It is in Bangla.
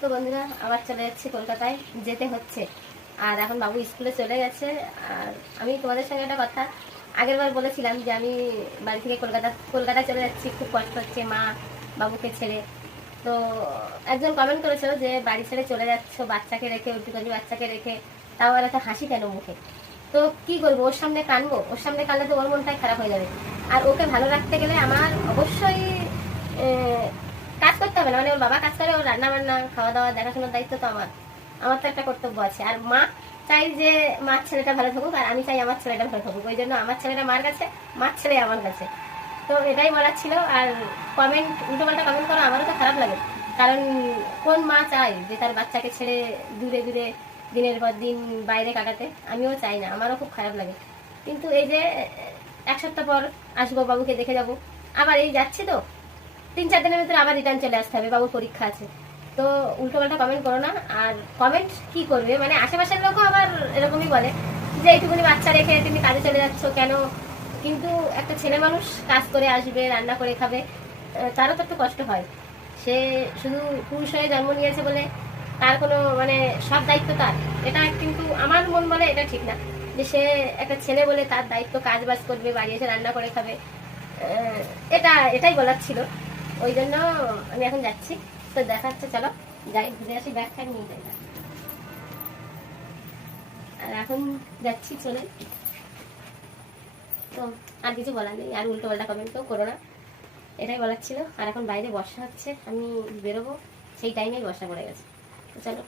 তো বন্ধুরা আবার চলে যাচ্ছি কলকাতায়, যেতে হচ্ছে। আর এখন বাবু স্কুলে চলে গেছে। আর আমি তোমাদের সঙ্গে একটা কথা আগের বার বলেছিলাম যে আমি বাড়ি থেকে কলকাতায় চলে যাচ্ছি, খুব কষ্ট হচ্ছে মা বাবুকে ছেড়ে। তো একজন কমেন্ট করেছিল যে বাড়ি ছেড়ে চলে যাচ্ছ বাচ্চাকে রেখে, উর্দুকারি বাচ্চাকে রেখে, তাও আর একটা হাসি কেন মুখে। তো কি করবো, ওর সামনে কানবো? ওর সামনে কানলে তো ওর মনটাই খারাপ হয়ে যাবে। আর ওকে ভালো রাখতে গেলে আমার অবশ্যই কাজ করতে হবে না। মানে ওর বাবা কাজ করে, ওর রান্না বান্না খাওয়া দাওয়া দেখাশোনার দায়িত্ব তো আমার আমার তো একটা কর্তব্য আছে। আর মা চাই যে মার ছেলেটা ভালো থাকুক, আর আমি চাই আমার ছেলেটা ভালো থাকুক। ওই জন্য আমার ছেলেটা মার কাছে, মার ছেলে আমার কাছে। তো এটাই বলার ছিল। আর কমেন্ট উল্টোপাল্টা কমেন্ট করা আমারও তো খারাপ লাগে, কারণ কোন মা চায় যে তার বাচ্চাকে ছেড়ে দূরে দূরে দিনের পর দিন বাইরে কাটাতে? আমিও চাই না, আমারও খুব খারাপ লাগে। কিন্তু এই যে এক সপ্তাহ পর আসবো, বাবুকে দেখে যাব। আবার এই যাচ্ছি তো 3-4 দিনের ভিতরে আবার রিটার্ন চলে আসতে হবে, বাবুর পরীক্ষা আছে। তো উল্টোপাল্টা কমেন্ট করো না। আর কমেন্ট কি করবে, মানে আশেপাশের লোকও আবার এরকমই বলে যে এইটুকুনি বাচ্চা রেখে তুমি কাজে চলে যাচ্ছ কেন? কিন্তু একটা ছেলে মানুষ কাজ করে আসবে, রান্না করে খাবে, তারও তো একটু কষ্ট হয়। সে শুধু পুরুষ হয়ে জন্ম নিয়েছে বলে তার কোনো মানে সব দায়িত্ব তার, এটা কিন্তু আমার মন বলে এটা ঠিক না। যে সে একটা ছেলে বলে তার দায়িত্ব কাজ বাজ করবে, বাড়ি এসে রান্না করে খাবে। এটাই বলার ছিল। ওই জন্য আমি এখন যাচ্ছি। তো দেখা হচ্ছে, চলো যাই, ঘুরে আসি, ব্যাগ ট্যাগ নিয়ে যাই। আর এখন যাচ্ছি চলে। তো আর কিছু বলার নেই, আর উল্টো পাল্টা কমেন্ট তো করো না, এটাই বলার ছিল। আর এখন বাইরে বর্ষা হচ্ছে, আমি বেরোবো, সেই টাইমেই বর্ষা পড়ে গেছে। তো চলো।